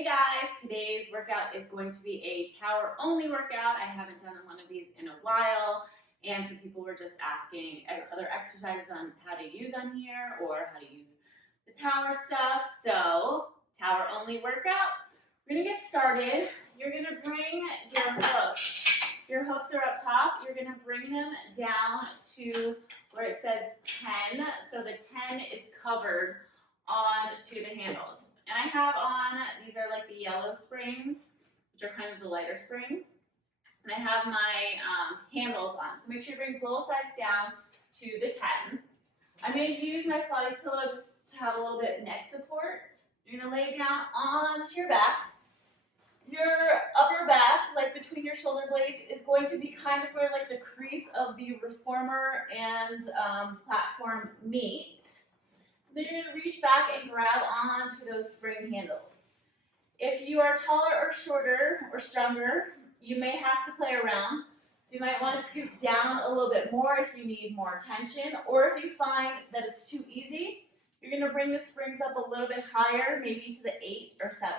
Hey guys, today's workout is going to be a tower only workout. I haven't done one of these in a while, and some people were just asking other exercises on how to use on here or how to use the tower stuff. So, tower only workout. We're gonna get started. You're gonna bring your hooks. Your hooks are up top. You're gonna bring them down to where it says 10. So the 10 is covered onto the handles. And I have on, these are like the yellow springs, which are kind of the lighter springs. And I have my handles on. So make sure you bring both sides down to the 10. I'm going to use my Pilates pillow just to have a little bit neck support. You're going to lay down onto your back. Your upper back, like between your shoulder blades, is going to be kind of where like the crease of the reformer and platform meet. Then you're going to reach back and grab onto those spring handles. If you are taller or shorter or stronger, you may have to play around. So you might want to scoop down a little bit more if you need more tension, or if you find that it's too easy, you're going to bring the springs up a little bit higher, maybe to the 8 or 7.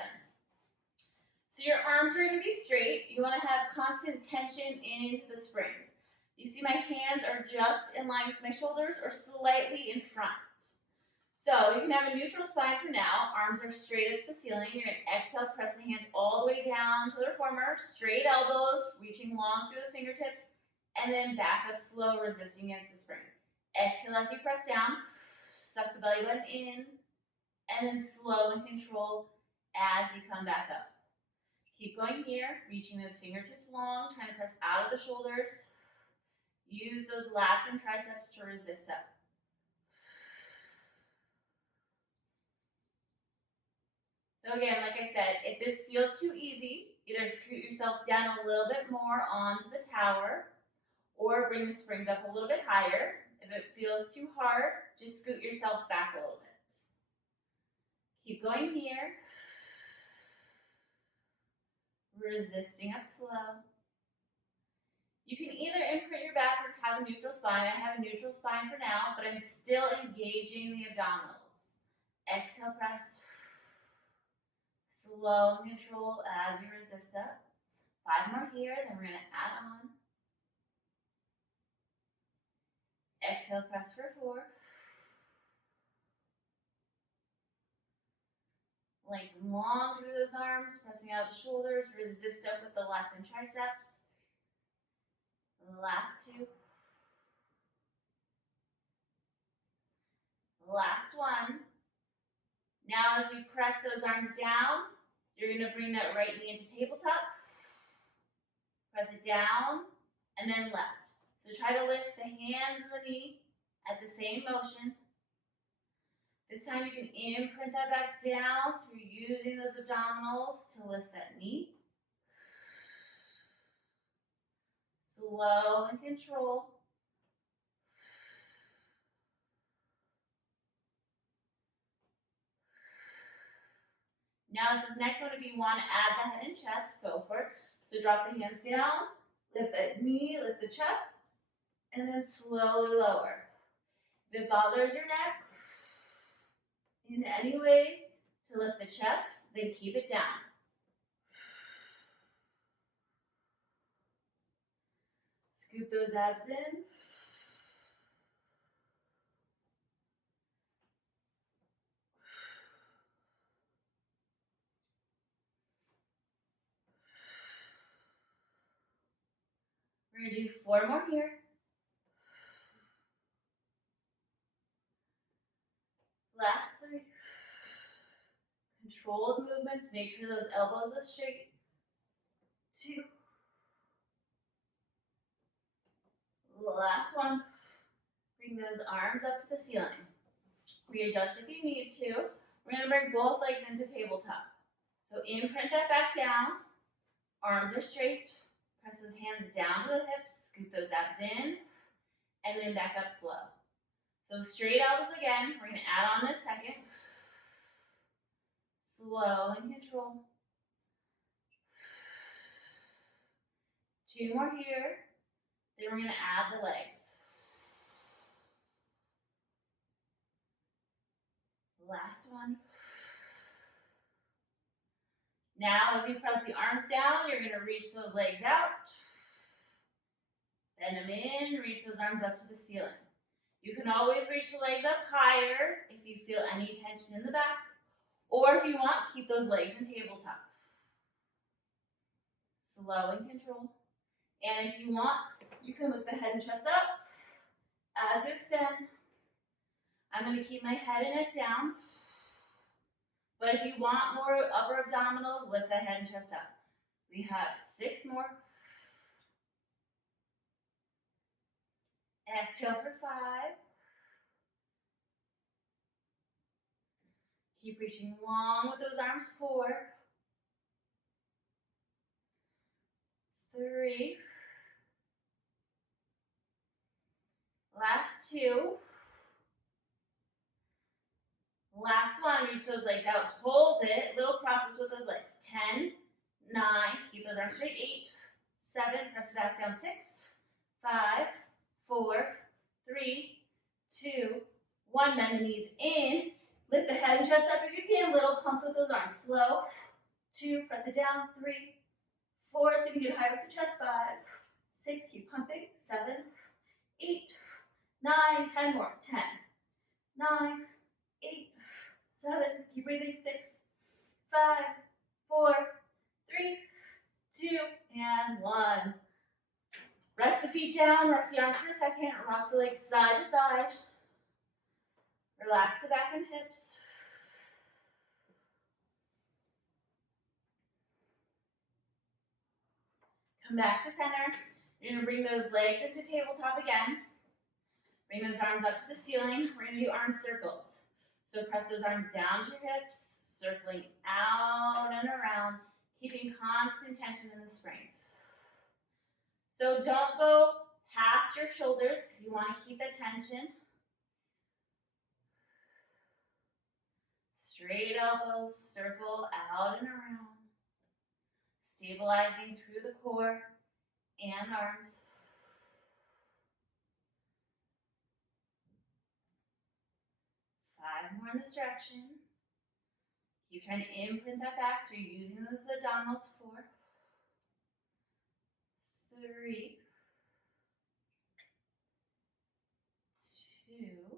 So your arms are going to be straight. You want to have constant tension into the springs. You see my hands are just in line with my shoulders or slightly in front. So you can have a neutral spine for now. Arms are straight up to the ceiling. You're going to exhale, press the hands all the way down to the reformer. Straight elbows, reaching long through those fingertips. And then back up slow, resisting against the spring. Exhale as you press down. Suck the belly button in. And then slow and control as you come back up. Keep going here, reaching those fingertips long, trying to press out of the shoulders. Use those lats and triceps to resist up. So again, like I said, if this feels too easy, either scoot yourself down a little bit more onto the tower or bring the springs up a little bit higher. If it feels too hard, just scoot yourself back a little bit. Keep going here. Resisting up slow. You can either imprint your back or have a neutral spine. I have a neutral spine for now, but I'm still engaging the abdominals. Exhale, press. Slow and control as you resist up. 5 more here, then we're going to add on. Exhale, press for 4. Lengthen long through those arms, pressing out the shoulders. Resist up with the lats and triceps. Last 2. Last 1. Now as you press those arms down, you're going to bring that right knee into tabletop. Press it down, and then left. So try to lift the hand and the knee at the same motion. This time you can imprint that back down, so you're using those abdominals to lift that knee. Slow and control. Now this next one, if you want to add the head and chest, go for it. So drop the hands down, lift that knee, lift the chest, and then slowly lower. If it bothers your neck in any way to lift the chest, then keep it down. Scoop those abs in. We're going to do 4 more here. Last 3. Controlled movements. Make sure those elbows are straight. 2. Last 1. Bring those arms up to the ceiling. Readjust if you need to. We're going to bring both legs into tabletop. So imprint that back down. Arms are straight. Press those hands down to the hips. Scoop those abs in. And then back up slow. So straight elbows again. We're going to add on in a second. Slow and control. 2 more here. Then we're going to add the legs. Last 1. Now, as you press the arms down, you're going to reach those legs out. Bend them in, reach those arms up to the ceiling. You can always reach the legs up higher if you feel any tension in the back. Or if you want, keep those legs in tabletop. Slow and control. And if you want, you can lift the head and chest up as you extend. I'm going to keep my head and neck down. But if you want more upper abdominals, lift the head and chest up. We have 6 more. Exhale for 5. Keep reaching long with those arms. 4. 3. Last 2. Last one, reach those legs out, hold it, little crosses with those legs. 10, 9, keep those arms straight. 8, 7, press it back down. 6, 5, 4, 3, 2, 1. Bend the knees in, lift the head and chest up if you can. Little pumps with those arms. Slow. 2, press it down. 3, 4, so you can get higher with the chest. 5, 6, keep pumping. 7, 8, 9, 10 more. 10, 9, 8, 7, keep breathing. 6, 5, 4, 3, 2, and 1. Rest the feet down, rest the arms for a second, rock the legs side to side. Relax the back and hips. Come back to center. You're going to bring those legs into tabletop again. Bring those arms up to the ceiling. We're going to do arm circles. So press those arms down to your hips, circling out and around, keeping constant tension in the springs. So don't go past your shoulders because you want to keep the tension. Straight elbows, circle out and around, stabilizing through the core and arms. Five more in this direction. Keep trying to imprint that back so you're using those abdominals. 4, 3, 2.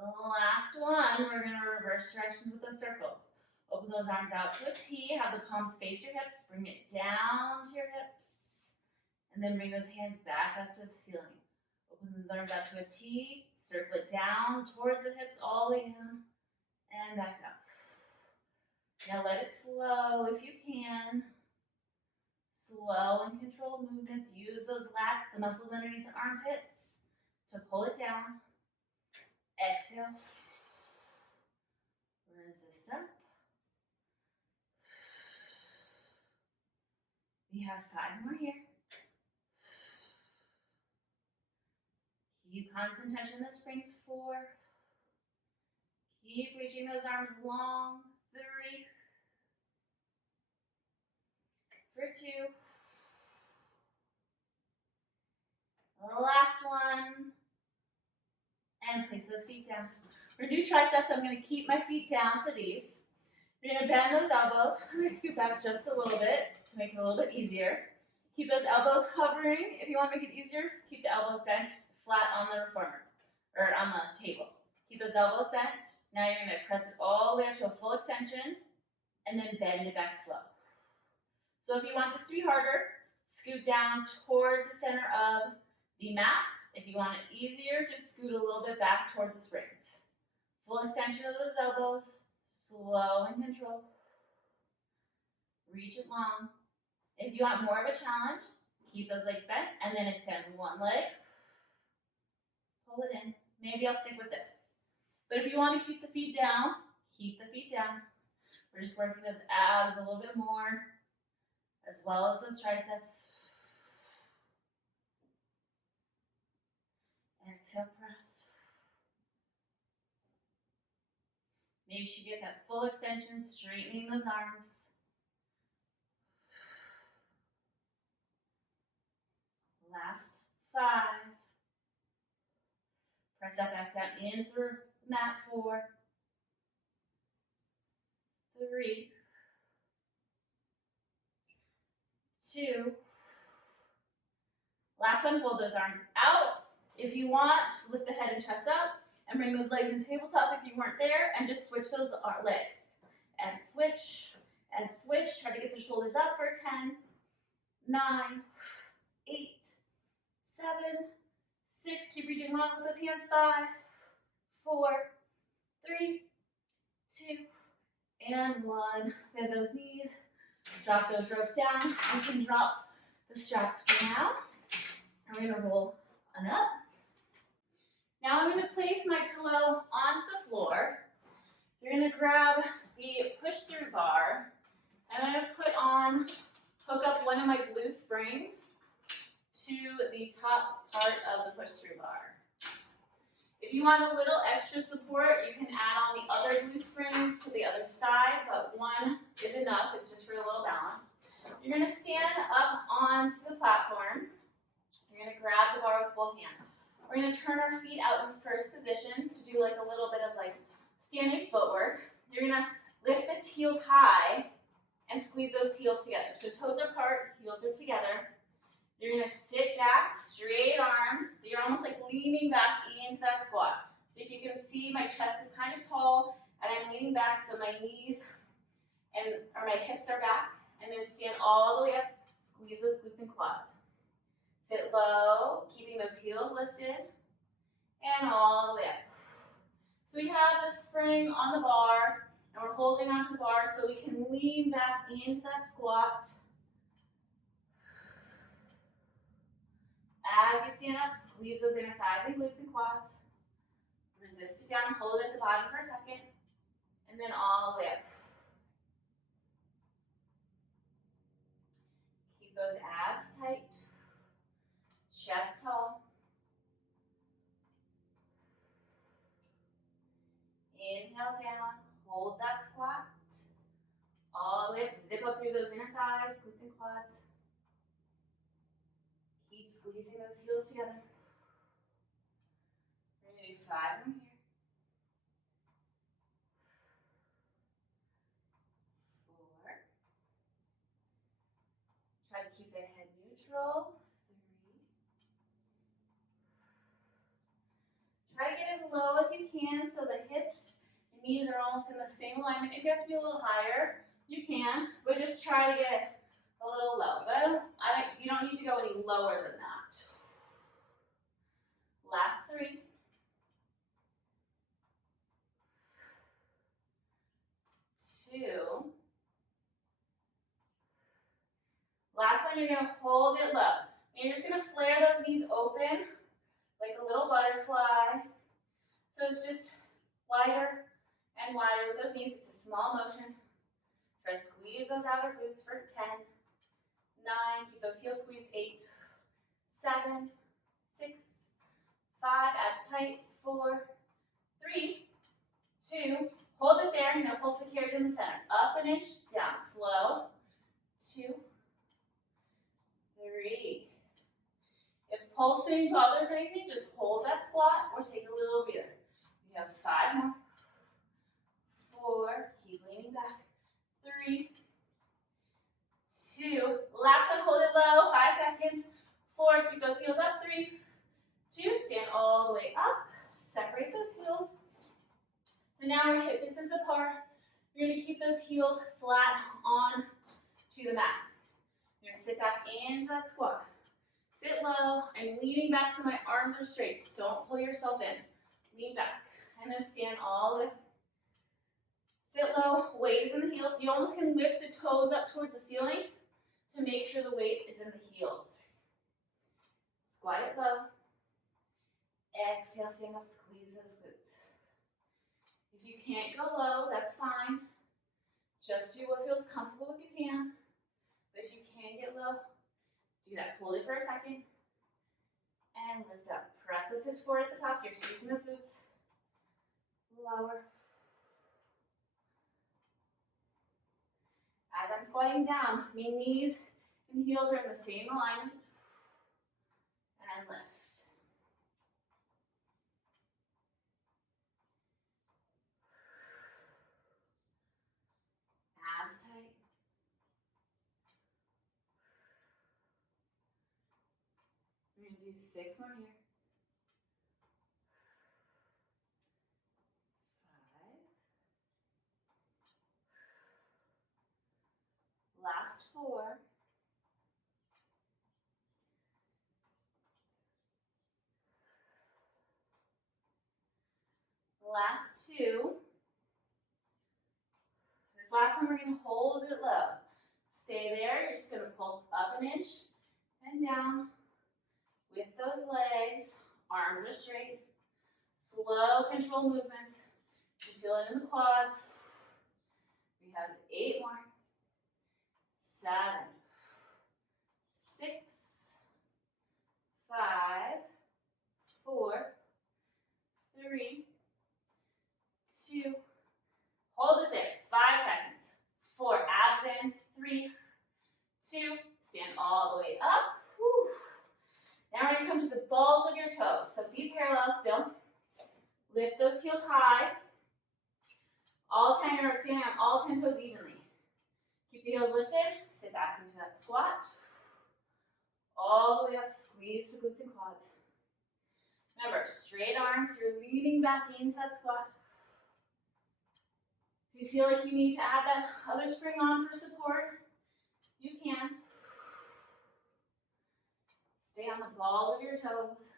Last one, we're going to reverse directions with those circles. Open those arms out to a T, have the palms face your hips, bring it down to your hips, and then bring those hands back up to the ceiling. Open those arms out to a T, circle it down towards the hips, all the way down, and back up. Now let it flow if you can. Slow and controlled movements. Use those lats, the muscles underneath the armpits, to pull it down. Exhale. Resist up. We have 5 more here. Keep constant tension in the springs. 4. Keep reaching those arms long. 3. For 2. Last one. And place those feet down. We're going to do triceps. I'm going to keep my feet down for these. We're going to bend those elbows. I'm going to scoop back just a little bit to make it a little bit easier. Keep those elbows hovering. If you want to make it easier, keep the elbows bent flat on the reformer, or on the table. Keep those elbows bent. Now you're going to press it all the way up to a full extension, and then bend it back slow. So if you want this to be harder, scoot down towards the center of the mat. If you want it easier, just scoot a little bit back towards the springs. Full extension of those elbows, slow and controlled. Reach it long. If you want more of a challenge, keep those legs bent and then extend one leg. Pull it in. Maybe I'll stick with this. But if you want to keep the feet down, keep the feet down. We're just working those abs a little bit more, as well as those triceps. Exhale, press. Make sure you get that full extension, straightening those arms. Last 5. Press that back down into the mat. 4, 3, 2. Last one, hold those arms out. If you want, lift the head and chest up and bring those legs in tabletop if you weren't there, and just switch those legs. And switch, and switch. Try to get the shoulders up for 10, 9, 8, 7, 6. Keep reaching long with those hands. 5, 4, 3, 2, and 1. Bend those knees. Drop those ropes down. You can drop the straps for now. And we're going to roll on up. Now I'm going to place my pillow onto the floor. You're going to grab the push-through bar. I'm going to hook up one of my blue springs to the top part of the push-through bar. If you want a little extra support, you can add on the other blue springs to the other side, but one is enough. It's just for a little balance. You're going to stand up onto the platform. You're going to grab the bar with both hands. We're going to turn our feet out in first position to do like a little bit of like standing footwork. You're going to lift the heels high and squeeze those heels together. So toes are apart, heels are together. You're going to sit back, straight arms. So you're almost like leaning back into that squat. So if you can see, my chest is kind of tall and I'm leaning back so my knees or my hips are back. And then stand all the way up, squeeze those glutes and quads. Sit low, keeping those heels lifted, and all the way up. So we have the spring on the bar, and we're holding onto the bar so we can lean back into that squat. As you stand up, squeeze those inner thighs and glutes and quads. Resist it down, hold it at the bottom for a second, and then all the way up. Keep those abs tight. Chest tall. Inhale down, hold that squat. All the way up, zip up through those inner thighs, glutes and quads. Keep squeezing those heels together. We're going to do 5 more here. 4. Try to keep the head neutral. 3. Try to get as low as you can so the hips and knees are almost in the same alignment. If you have to be a little higher, you can, but just try to get a little low. But you don't need to go any lower than that. Last 3. 2. Last one, you're going to hold it low. And you're just going to flare those knees open like a little butterfly. So it's just wider and wider with those knees. It's a small motion. Try to squeeze those outer glutes for 10, 9, keep those heels squeezed, 8, 7, 6, 5, abs tight, 4, 3, 2, hold it there, now pulse the carriage in the center. Up an inch, down, slow, 2, 3. If pulsing bothers anything, just hold that squat or take a little breather. We have 5 more. 4, keep leaning back. 3, 2, last one, hold it low, 5 seconds. 4, keep those heels up. 3, 2, stand all the way up. Separate those heels. So now we're hip distance apart. You're going to keep those heels flat on to the mat. You're going to sit back into that squat. Sit low. I'm leaning back so my arms are straight. Don't pull yourself in. Lean back. And then stand all the way. Sit low. Weight is in the heels. So you almost can lift the toes up towards the ceiling to make sure the weight is in the heels. Squat it low. Exhale, stand up, squeeze those glutes. If you can't go low, that's fine. Just do what feels comfortable if you can. But if you can get low, do that. Hold it for a second. And lift up. Press those hips forward at the top so you're squeezing those glutes. Lower. As I'm squatting down, my knees and heels are in the same alignment. And lift. Abs tight. do 6 more here. 5. Last 4. Last 2. This last one, we're going to hold it low. Stay there. You're just going to pulse up an inch and down with those legs. Arms are straight. Slow, controlled movements. You feel it in the quads. We have 8 more. 7, 6, 5, 4, 3, 2. Hold it there. 5 seconds. 4. Abs in. 3, 2. Stand all the way up. Whew. Now we're going to come to the balls of your toes. So feet parallel still. Lift those heels high. All 10 are standing on all 10 toes evenly. Keep the heels lifted. Sit back into that squat. All the way up. Squeeze the glutes and quads. Remember, straight arms. You're leaning back into that squat. If you feel like you need to add that other spring on for support, you can. Stay on the ball of your toes.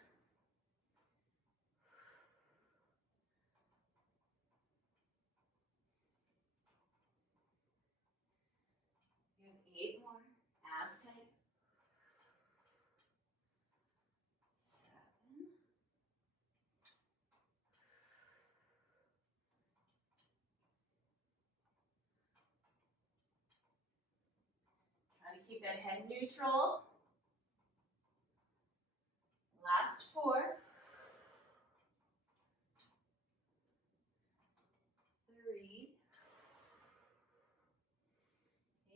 You have 8 more. Abs tight. 7. Try to keep that head neutral. Last 4. 3.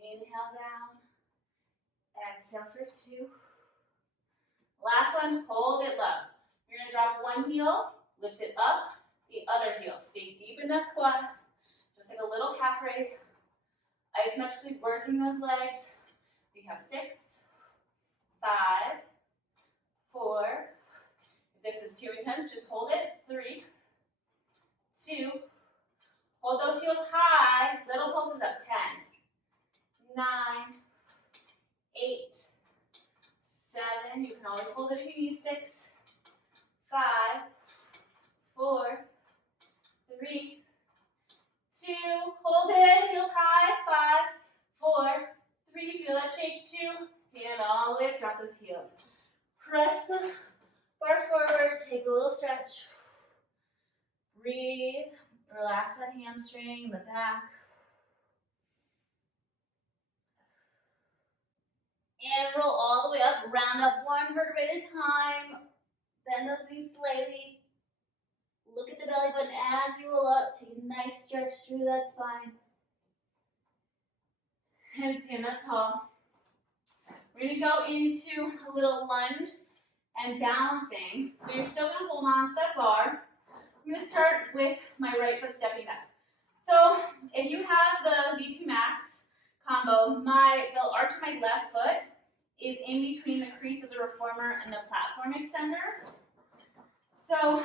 Inhale down. Exhale for 2. Last one, hold it low. You're going to drop one heel, lift it up, the other heel. Stay deep in that squat, just like a little calf raise. Isometrically working those legs. We have 6, 5, 4. If this is too intense, just hold it. 3, 2. Hold those heels high. Little pulses up. 10, 9, 8, 7. You can always hold it if you need. 6, 5, 4, 3, 2. Hold it. Heels high. 5, 4, 3. Feel that shake. 2. Stand all the way up. Drop those heels. Press the bar forward. Take a little stretch. Breathe. Relax that hamstring, the back. And roll all the way up. Round up one vertebrae at a time. Bend those knees slightly. Look at the belly button as you roll up. Take a nice stretch through that spine. And stand up tall. We're going to go into a little lunge and balancing. So you're still going to hold on to that bar. I'm going to start with my right foot stepping back. So if you have the V2 Max combo, the arch of my left foot is in between the crease of the reformer and the platform extender. So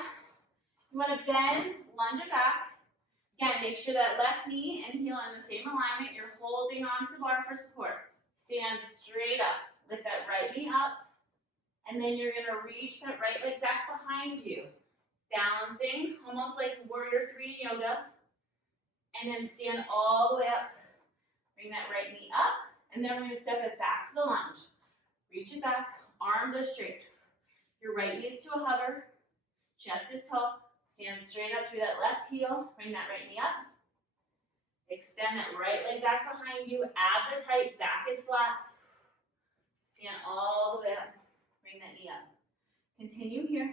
you want to bend, lunge it back. Again, make sure that left knee and heel are in the same alignment. You're holding onto the bar for support. Stand straight up. Lift that right knee up. And then you're going to reach that right leg back behind you. Balancing, almost like warrior 3 in yoga. And then stand all the way up. Bring that right knee up. And then we're going to step it back to the lunge. Reach it back. Arms are straight. Your right knee is to a hover. Chest is tall. Stand straight up through that left heel. Bring that right knee up. Extend that right leg back behind you. Abs are tight. Back is flat. Stand all the way up. Bring that knee up. Continue here.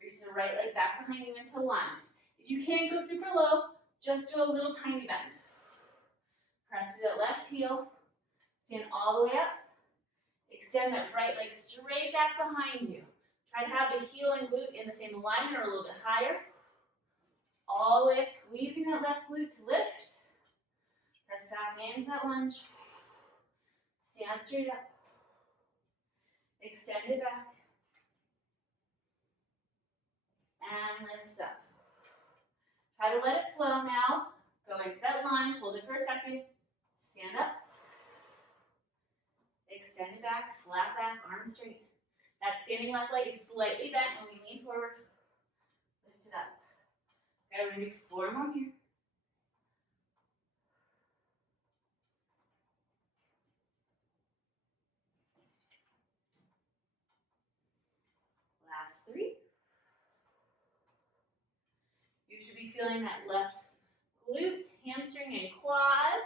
Reach the right leg back behind you into lunge. If you can't go super low, just do a little tiny bend. Press through that left heel. Stand all the way up. Extend that right leg straight back behind you. Try to have the heel and glute in the same alignment or a little bit higher. All the way up, squeezing that left glute to lift. Press back into that lunge. Stand straight up. Extend it back. And lift up. Try to let it flow now. Go into that lunge, hold it for a second. Stand up. Extend it back, flat back, arms straight. That standing left leg is slightly bent when we lean forward. Lift it up. Okay, we're going to do 4 more here. Last 3. You should be feeling that left glute, hamstring, and quad.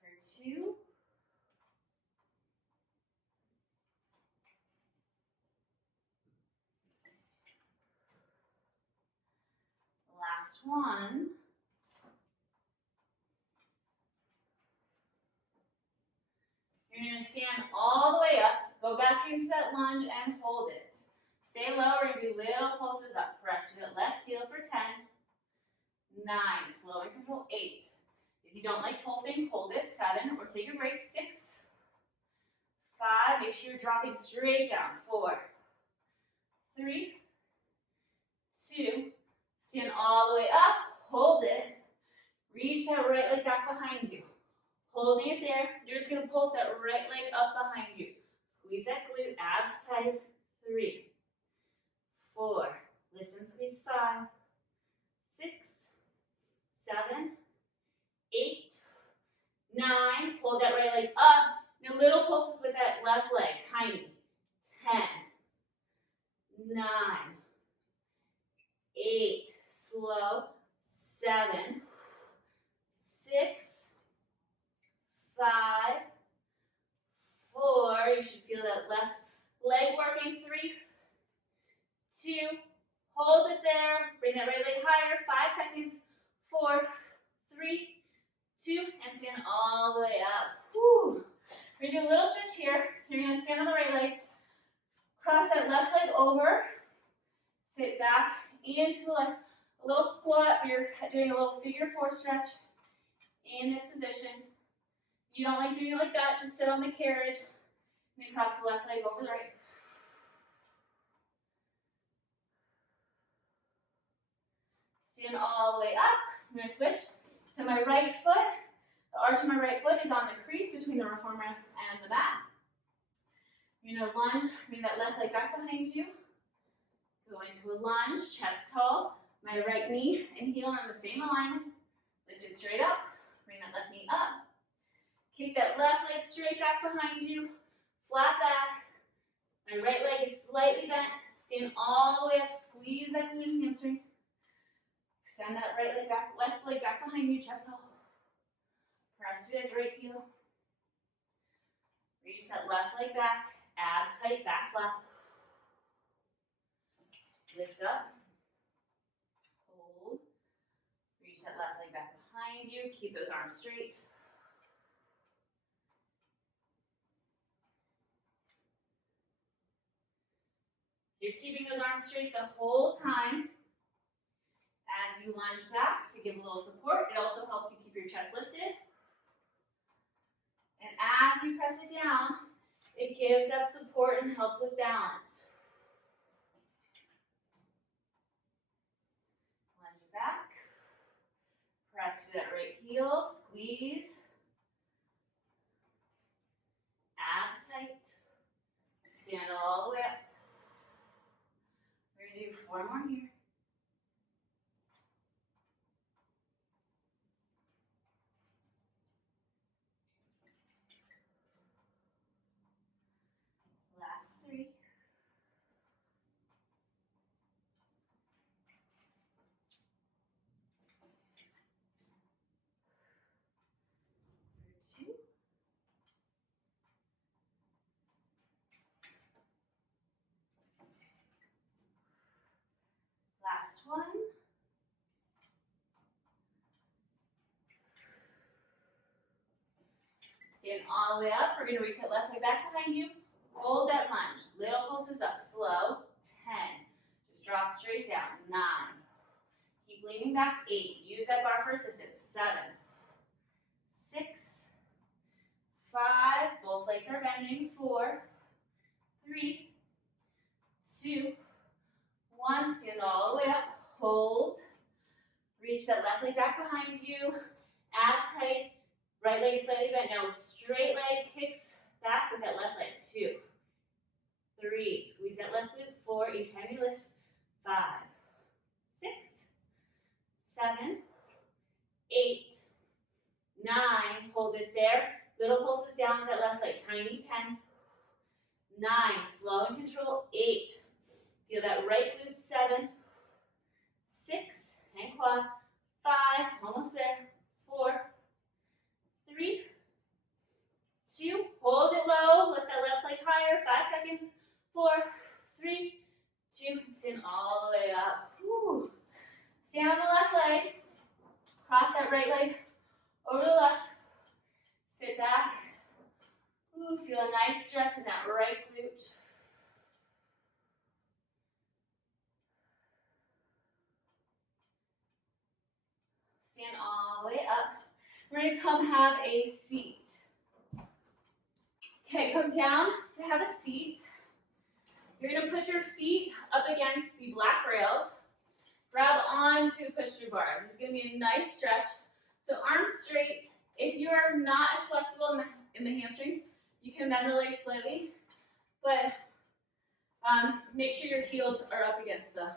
For 2. Last 1. You're going to stand all the way up, go back into that lunge and hold it. Stay low, we're going to do little pulses up. Press your left heel for 10, 9, slow and control, 8. If you don't like pulsing, hold it, 7, or take a break, 6, 5, make sure you're dropping straight down, 4, 3, 2, stand all the way up, hold it, reach that right leg back behind you. Holding it there, you're just going to pulse that right leg up behind you. Squeeze that glute, abs tight. 3, 4, lift and squeeze. 5, 6, 7, 8, 9. Hold that right leg up. Now little pulses with that left leg, tiny. 10, 9, 8, slow. 7, 6, 5, 4, you should feel that left leg working. 3, 2, hold it there, bring that right leg higher, 5 seconds, 4, 3, 2, and stand all the way up. Whew. We're going to do a little stretch here. You're going to stand on the right leg, cross that left leg over, sit back into a little squat. You're doing a little figure 4 stretch in this position. If you don't like doing it like that, just sit on the carriage and cross the left leg over the right. Stand all the way up. I'm going to switch to my right foot. The arch of my right foot is on the crease between the reformer and the mat. You're going to lunge, bring that left leg back behind you. Go into a lunge, chest tall. My right knee and heel are in the same alignment. Lift it straight up. Bring that left knee up. Kick that left leg straight back behind you. Flat back. My right leg is slightly bent. Stand all the way up. Squeeze that glute and hamstring. Extend that right leg back, left leg back behind you, chest tall. Press through that right heel. Reach that left leg back, abs tight, back flat. Lift up. Hold. Reach that left leg back behind you. Keep those arms straight. So you're keeping those arms straight the whole time. As you lunge back to give a little support, it also helps you keep your chest lifted. And as you press it down, it gives that support and helps with balance. Lunge back. Press through that right heel, squeeze. Abs tight. Stand all the way up. We're going to do 4 more here. Last 3. For 2. Last 1. Stand all the way up. We're going to reach that left leg back behind you. Hold that lunge. Little pulses up. Slow. 10. Just drop straight down. 9. Keep leaning back. 8. Use that bar for assistance. 7. 6. 5. Both legs are bending. 4. 3. 2, 1. Stand all the way up. Hold. Reach that left leg back behind you. Abs tight. Right leg is slightly bent. Now straight leg kicks back with that left leg. 2, 3. Squeeze that left glute. 4. Each time you lift. 5, 6, 7, 8, 9. Hold it there. Little pulses down with that left leg. Tiny. 10, 9. Slow and control. 8. Feel that right glute. 7, 6. Hang quad. 5. Almost there. 4, 3, 2. Hold it low. Lift that left leg higher. 5 seconds. 4, 3, 2. Stand all the way up. Woo. Stand on the left leg. Cross that right leg over the left. Sit back. Ooh, feel a nice stretch in that right glute. Stand all the way up. We're going to come have a seat. Okay, come down to have a seat. You're going to put your feet up against the black rails. Grab onto the push-through bar. This is going to be a nice stretch. So arms straight. If you are not as flexible in the hamstrings, you can bend the legs slightly, but make sure your heels are up against the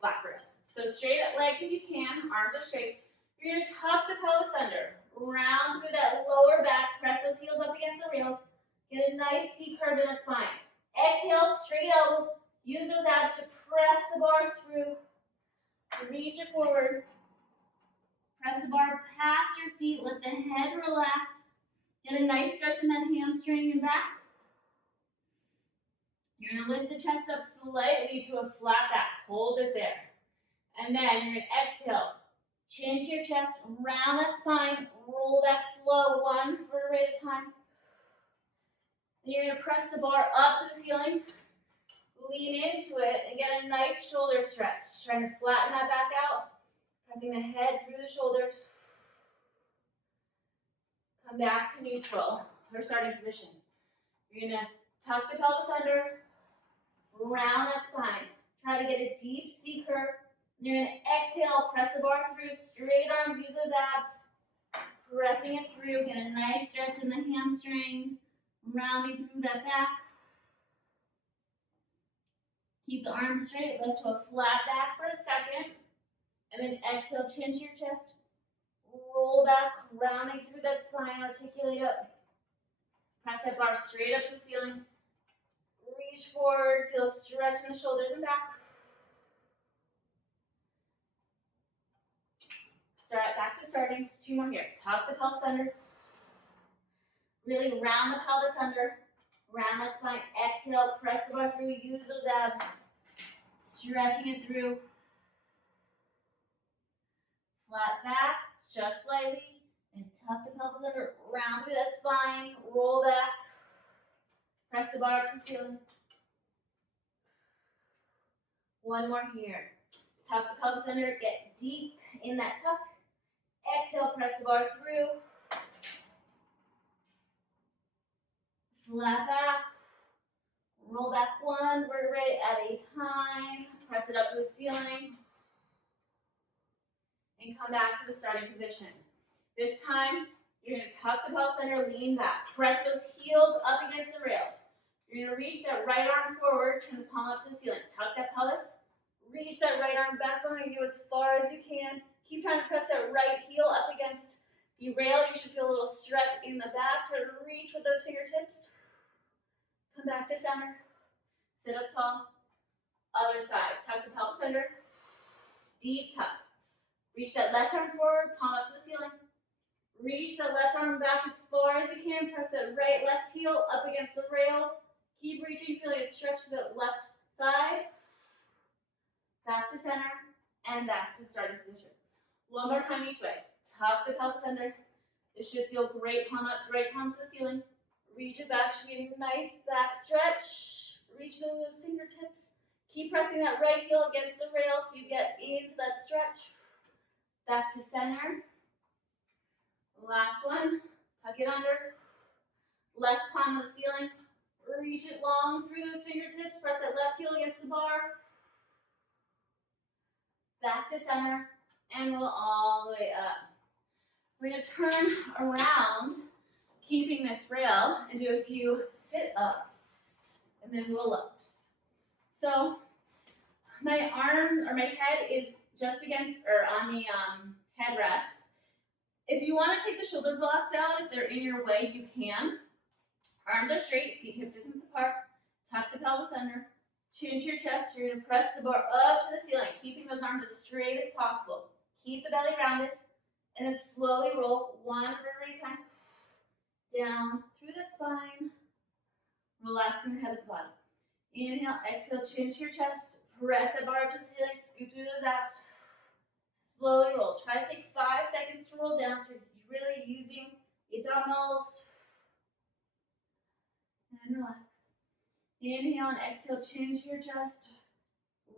black rails. So straight legs if you can, arms are straight. You're going to tuck the pelvis under, round through that lower back, press those heels up against the rails, get a nice C curve in that spine. Exhale, straight elbows, use those abs to press the bar through, reach it forward, press the bar past your feet, let the head relax, get a nice stretch in that hamstring and back. You're going to lift the chest up slightly to a flat back, hold it there. And then you're going to exhale, chin to your chest, round that spine, roll back slow, 1 vertebrae at a time. Then you're going to press the bar up to the ceiling, lean into it, and get a nice shoulder stretch. Trying to flatten that back out, pressing the head through the shoulders. Come back to neutral, or starting position. You're going to tuck the pelvis under, round that spine. Try to get a deep C curve. You're going to exhale, press the bar through, straight arms, use those abs. Pressing it through, get a nice stretch in the hamstrings, rounding through that back. Keep the arms straight, lift to a flat back for a second. And then exhale, chin to your chest. Roll back, rounding through that spine, articulate up. Press that bar straight up to the ceiling. Reach forward, feel stretch in the shoulders and back. Back to starting. 2 more here. Tuck the pelvis under. Really round the pelvis under. Round that spine. Exhale, press the bar through. Use those abs. Stretching it through. Flat back, just slightly. And tuck the pelvis under. Round through that spine. Roll back. Press the bar to the ceiling. 1 more here. Tuck the pelvis under. Get deep in that tuck. Exhale, press the bar through. Flat back. Roll back 1 vertebrae at a time. Press it up to the ceiling. And come back to the starting position. This time, you're going to tuck the pelvis under, lean back. Press those heels up against the rails. You're going to reach that right arm forward, turn the palm up to the ceiling. Tuck that pelvis. Reach that right arm back behind you as far as you can. Keep trying to press that right heel up against the rail. You should feel a little stretch in the back. Try to reach with those fingertips. Come back to center. Sit up tall. Other side. Tuck the pelvis under. Deep tuck. Reach that left arm forward. Palm up to the ceiling. Reach that left arm back as far as you can. Press that right left heel up against the rails. Keep reaching. Feeling a stretch to the left side. Back to center. And back to starting position. 1 more time each way. Tuck the pelvis under. This should feel great. Palm up, right palm to the ceiling. Reach it back. Should be a nice back stretch. Reach those fingertips. Keep pressing that right heel against the rail so you get into that stretch. Back to center. Last one. Tuck it under. Left palm to the ceiling. Reach it long through those fingertips. Press that left heel against the bar. Back to center. And roll all the way up. We're going to turn around, keeping this rail, and do a few sit-ups and then roll-ups. So my arm or my head is just against or on the headrest. If you want to take the shoulder blocks out, if they're in your way, you can. Arms are straight, feet hip distance apart. Tuck the pelvis under. Chin to your chest. You're going to press the bar up to the ceiling, keeping those arms as straight as possible. Keep the belly rounded, and then slowly roll one vertebrae at a time down through that spine, relaxing your head at the bottom. Inhale, exhale, chin to your chest. Press that bar up to the ceiling, scoop through those abs. Slowly roll. Try to take 5 seconds to roll down, so you're really using the abdominals. And relax. Inhale and exhale, chin to your chest.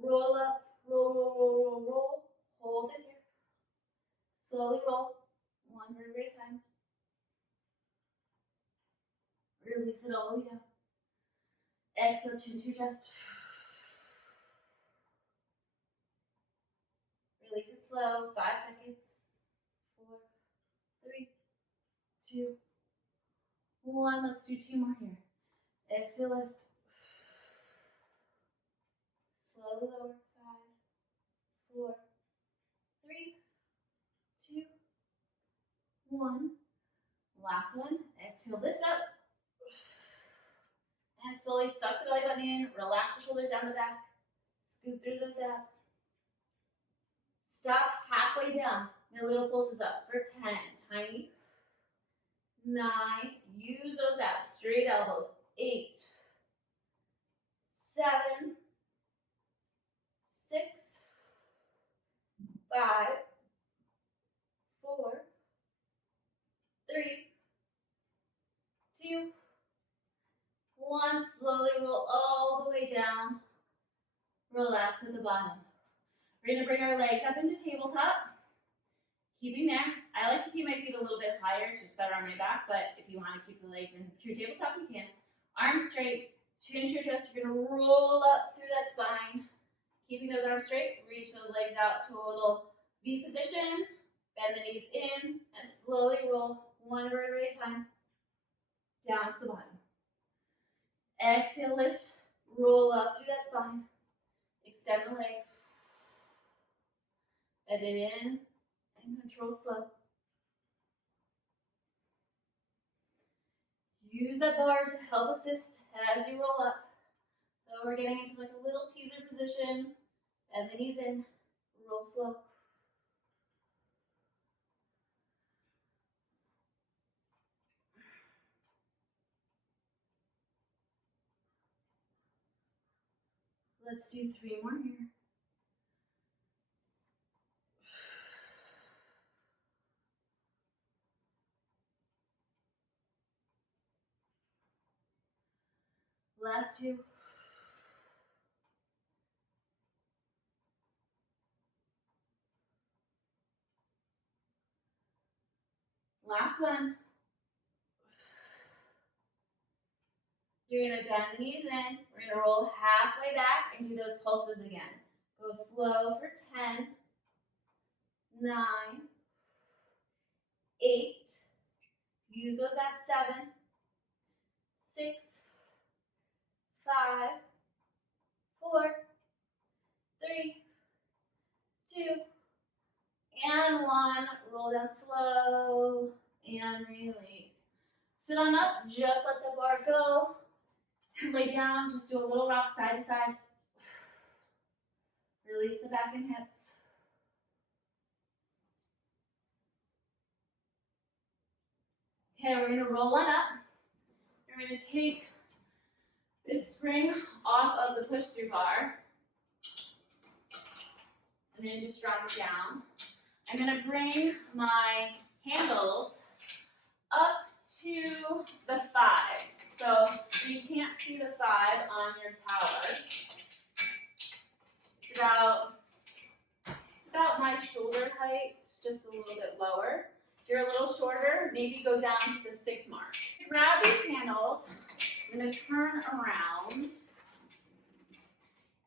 Roll up, roll, roll, roll, roll, roll. Hold it here. Slowly roll, one vertebrae at a time. Release it all the way down. Exhale, chin to your chest. Release it slow, 5 seconds. 4, 3, 2, 1. Let's do 2 more here. Exhale, lift. Slowly lower. 5, 4, 3, 2, 1. Last one. Exhale, lift up. And slowly suck the belly button in. Relax the shoulders down the back. Scoop through those abs. Stop halfway down. And little pulses up for 10. Tiny. 9. Use those abs. Straight elbows. 8. 7. 6. 5. 4. 3. 2. 1. Slowly roll all the way down. Relax at the bottom. We're going to bring our legs up into tabletop. Keeping there. I like to keep my feet a little bit higher. It's just better on my back, but if you want to keep the legs in true tabletop, you can. Arms straight. Chin to your chest. You're going to roll up through that spine. Keeping those arms straight. Reach those legs out to a little V position. Bend the knees in and slowly roll one vertebrae at a time down to the bottom. Exhale, lift, roll up through that spine. Extend the legs. Bend it in and control slow. Use that bar to help assist as you roll up. So we're getting into like a little teaser position. Bend the knees in, roll slow. Let's do 3 more here. Last 2. Last one. You're going to bend the knees in. We're going to roll halfway back and do those pulses again. Go slow for 10, 9, 8. Use those abs. 7, 6, 5, 4, 3, 2, and 1. Roll down slow and release. Sit on up. Just let the bar go. Lay down, just do a little rock side to side. Release the back and hips. Okay, we're going to roll on up. We're going to take this spring off of the push-through bar. And then just drop it down. I'm going to bring my handles up to the 5. So you can't see the 5 on your tower. It's about my shoulder height, just a little bit lower. If you're a little shorter, maybe go down to the 6 mark. Grab these handles I'm going to turn around.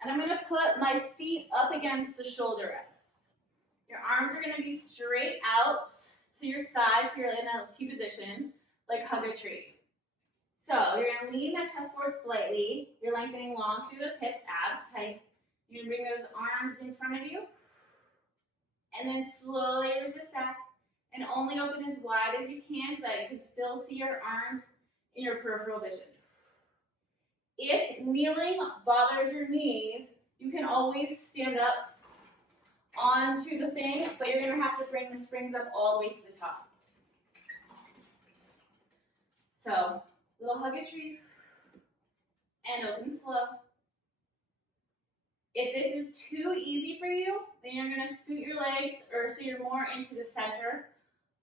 And I'm going to put my feet up against the shoulder rests. Your arms are going to be straight out to your sides, so you're in a T position, like hug a tree. So you're going to lean that chest forward slightly. You're lengthening long through those hips, abs tight. You're going to bring those arms in front of you. And then slowly resist back. And only open as wide as you can so that you can still see your arms in your peripheral vision. If kneeling bothers your knees, you can always stand up onto the thing, but you're going to have to bring the springs up all the way to the top. So, little hug a tree, and open slow. If this is too easy for you, then you're going to scoot your legs, or so you're more into the center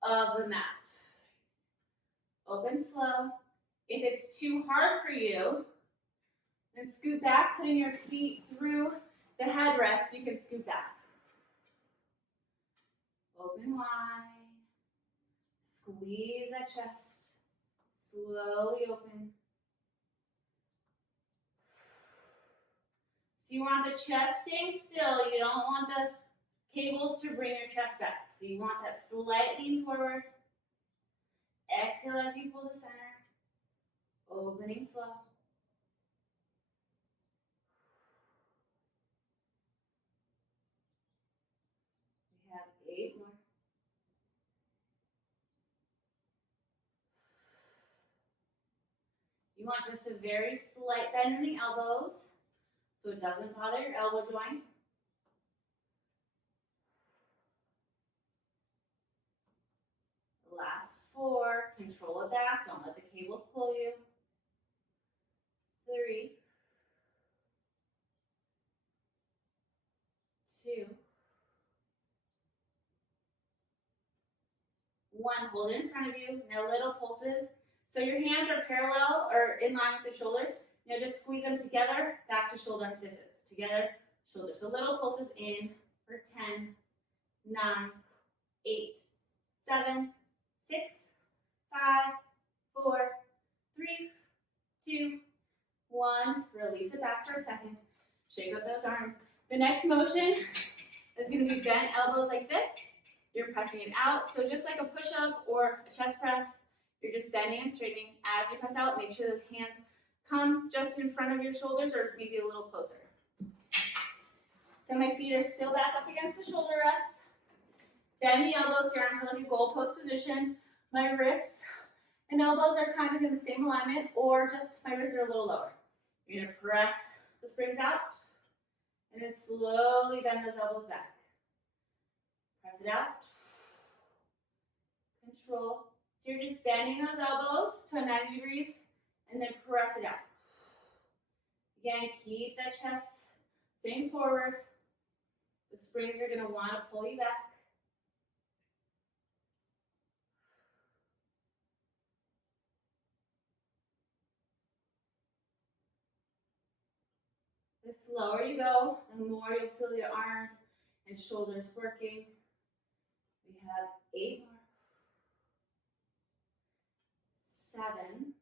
of the mat. Open slow. If it's too hard for you, then scoot back, putting your feet through the headrest, you can scoot back. Open wide. Squeeze that chest. Slowly open. So you want the chest staying still. You don't want the cables to bring your chest back. So you want that slight lean forward. Exhale as you pull the center. Opening slow. We have 8 more. You want just a very slight bend in the elbows so it doesn't bother your elbow joint. Last 4, control it back, don't let the cables pull you. 3, 2, 1. Hold it in front of you, no little pulses. So your hands are parallel or in line with the shoulders. Now just squeeze them together, back to shoulder distance. Together, shoulder. So little pulses in for 10, 9, 8, 7, 6, 5, 4, 3, 2, 1. Release it back for a second. Shake up those arms. The next motion is going to be bent elbows like this. You're pressing it out. So just like a push-up or a chest press, you're just bending and straightening. As you press out, make sure those hands come just in front of your shoulders or maybe a little closer. So my feet are still back up against the shoulder rests. Bend the elbows, your arms are like a goal post position. My wrists and elbows are kind of in the same alignment, or just my wrists are a little lower. You're going to press the springs out, and then slowly bend those elbows back. Press it out. Control. So you're just bending those elbows to 90 degrees, and then press it out. Again, keep that chest staying forward. The springs are going to want to pull you back. The slower you go, the more you'll feel your arms and shoulders working. We have 8 more. 7,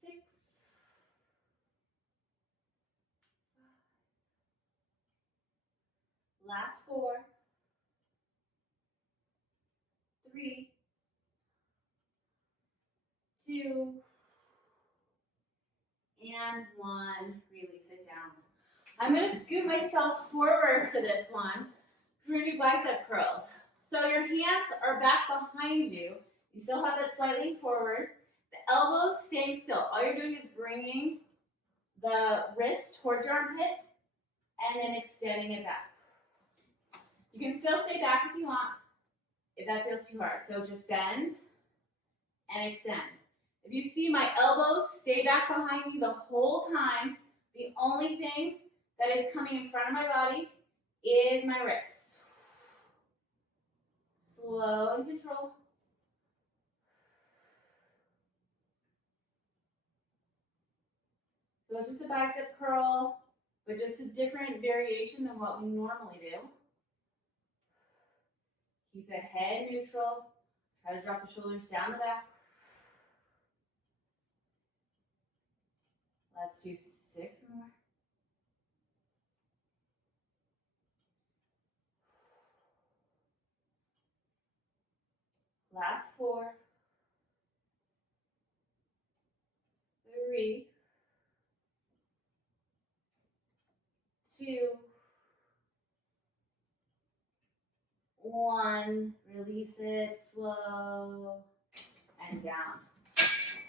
6, 5. Last 4, 3, 2, and 1. Release it down. I'm going to scoot myself forward for this one. We're going to do bicep curls. So your hands are back behind you. You still have that slightly forward. The elbows staying still. All you're doing is bringing the wrist towards your armpit and then extending it back. You can still stay back if you want, if that feels too hard. So just bend and extend. If you see my elbows stay back behind me the whole time, the only thing that is coming in front of my body is my wrists. Slow and control. So it's just a bicep curl, but just a different variation than what we normally do. Keep the head neutral. Try to drop the shoulders down the back. Let's do 6 more. Last 4. 3, 2, 1. Release it, slow, and down.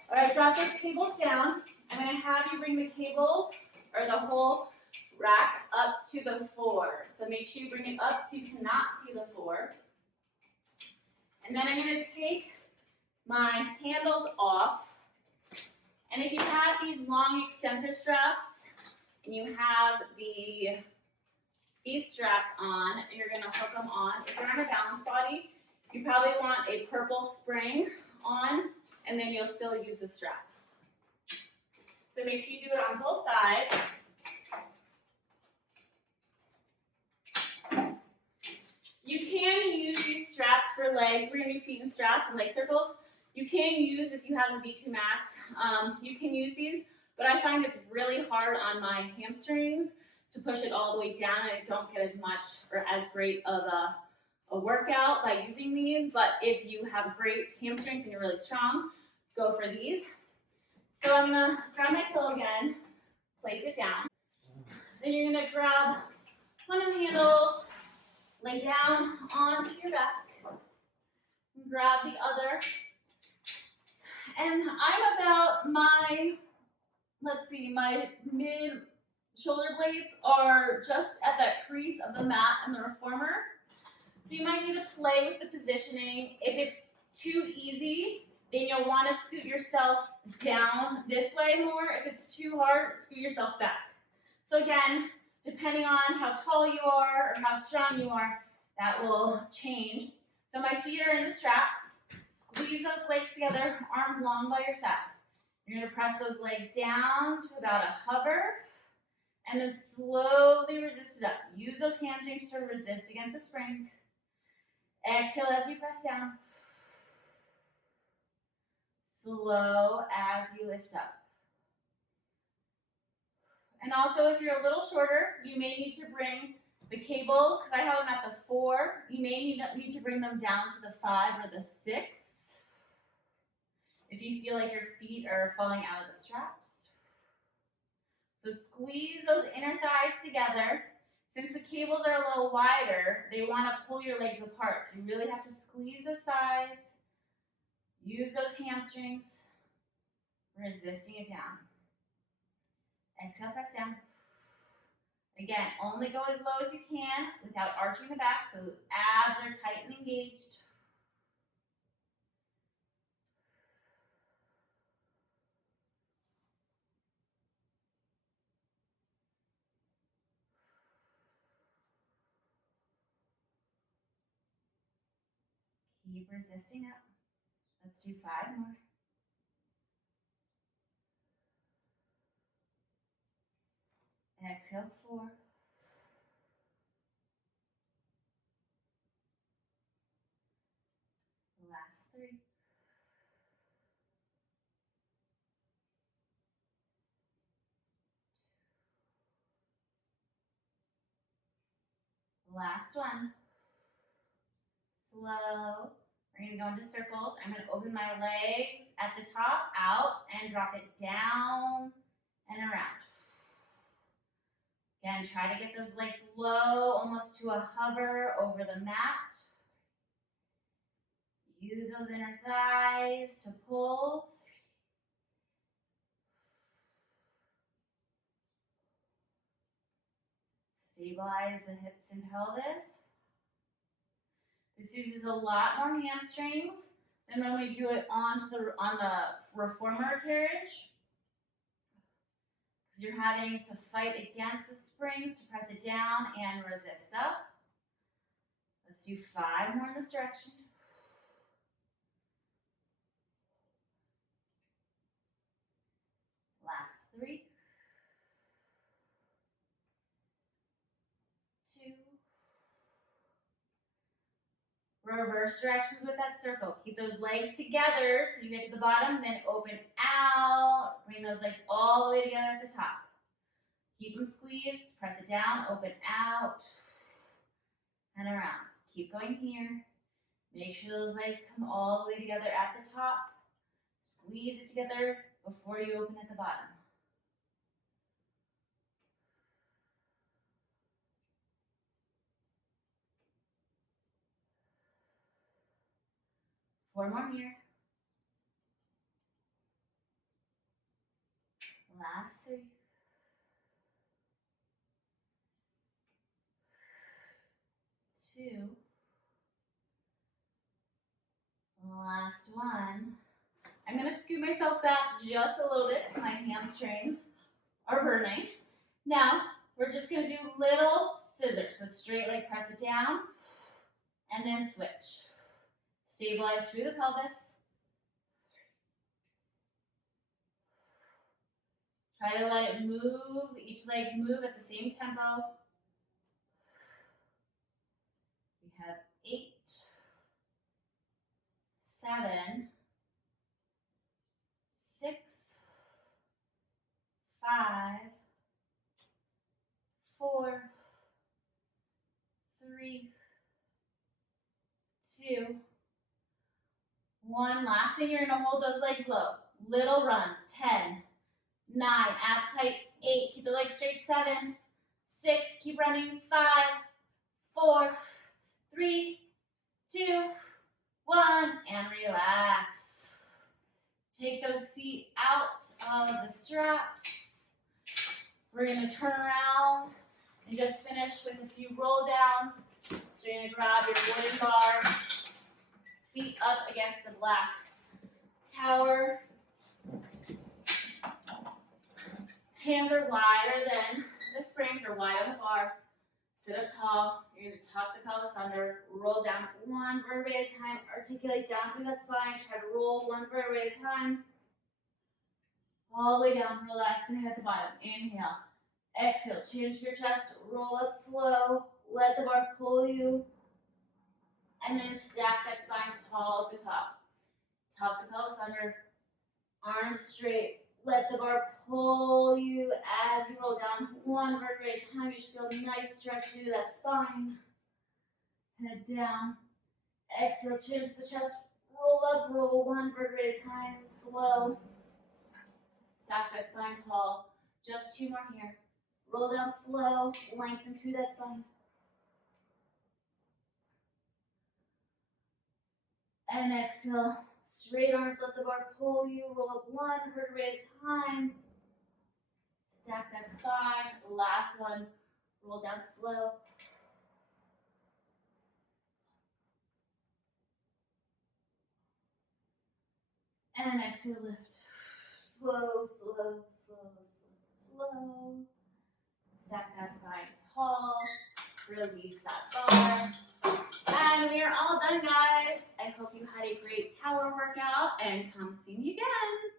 All right, drop those cables down. I'm going to have you bring the cables or the whole rack up to the floor. So make sure you bring it up so you cannot see the floor. And then I'm going to take my handles off. And if you have these long extensor straps and you have these straps on, you're going to hook them on. If you're on a balance body, you probably want a purple spring on, and then you'll still use the straps. So make sure you do it on both sides. You can use these straps for legs. We're going to do feet and straps and leg circles. You can use, if you have a V2 Max, you can use these, but I find it's really hard on my hamstrings to push it all the way down, and I don't get as much or as great of a workout by using these. But if you have great hamstrings and you're really strong, go for these. So I'm going to grab my pillow again, place it down. Then you're going to grab one of the handles, lay down onto your back, grab the other. And I'm about my mid shoulder blades are just at that crease of the mat and the reformer. So you might need to play with the positioning. If it's too easy, then you'll want to scoot yourself down this way more. If it's too hard, scoot yourself back. So again, depending on how tall you are or how strong you are, that will change. So my feet are in the straps. Squeeze those legs together, arms long by your side. You're going to press those legs down to about a hover, and then slowly resist it up. Use those hamstrings to resist against the springs. Exhale as you press down. Slow as you lift up. And also, if you're a little shorter, you may need to bring the cables, because I have them at the 4. You may need to bring them down to the 5 or the 6. If you feel like your feet are falling out of the straps. So squeeze those inner thighs together. Since the cables are a little wider, they want to pull your legs apart. So you really have to squeeze the thighs. Use those hamstrings, resisting it down. Exhale, press down. Again, only go as low as you can without arching the back, so those abs are tight and engaged. Keep resisting up. Let's do 5 more. Exhale, 4. Last 3. Last one. Slow. We're going to go into circles. I'm going to open my legs at the top, out, and drop it down and around. Again, try to get those legs low, almost to a hover over the mat. Use those inner thighs to pull. 3. Stabilize the hips and pelvis. This uses a lot more hamstrings than when we do it on the reformer carriage. You're having to fight against the springs to press it down and resist up. Let's do 5 more in this direction. Last 3. 2. Reverse directions with that circle. Keep those legs together till you get to the bottom, then open out. Bring those legs all the way together at the top. Keep them squeezed, press it down, open out, and around. Keep going here. Make sure those legs come all the way together at the top. Squeeze it together before you open at the bottom. Four more here. Last three. Two. Last one. I'm going to scoot myself back just a little bit so my hamstrings are burning. Now, we're just going to do little scissors. So straight leg, press it down, and then switch. Stabilize through the pelvis. Try to let it move. Each leg's move at the same tempo. We have 8, 7, 6, 5, 4, 3, 2, 1. Last thing, you're gonna hold those legs low. Little runs. 10, 9, abs tight. 8, keep the legs straight. 7, 6, keep running. 5, 4, 3, 2, 1, and relax. Take those feet out of the straps. We're gonna turn around and just finish with a few roll downs. So you're gonna grab your wooden bar, feet up against the black tower. Hands are wider than the springs, or wide on the bar. Sit up tall. You're gonna tuck the pelvis under, roll down one vertebrae at a time, articulate down through that spine, try to roll one vertebrae at a time. All the way down, relax and head at the bottom. Inhale, exhale, chin to your chest, roll up slow, let the bar pull you, and then stack that spine tall at the top. Tuck the pelvis under, arms straight, let the bar pull you as you roll down one vertebrae at a time. You should feel a nice stretch through that spine. Head down, exhale, chin to the chest, roll up, roll one vertebrae at a time, slow. Stack that spine tall. Just 2 more here. Roll down slow, lengthen through that spine. And exhale, straight arms, let the bar pull you. Roll up one vertebrae at a time. Stack that spine. Last one, roll down slow. And exhale, lift. Slow, slow, slow, slow, slow. Stack that spine tall. Release that bar. And we are all done, guys. I hope you had a great tower workout, and come see me again.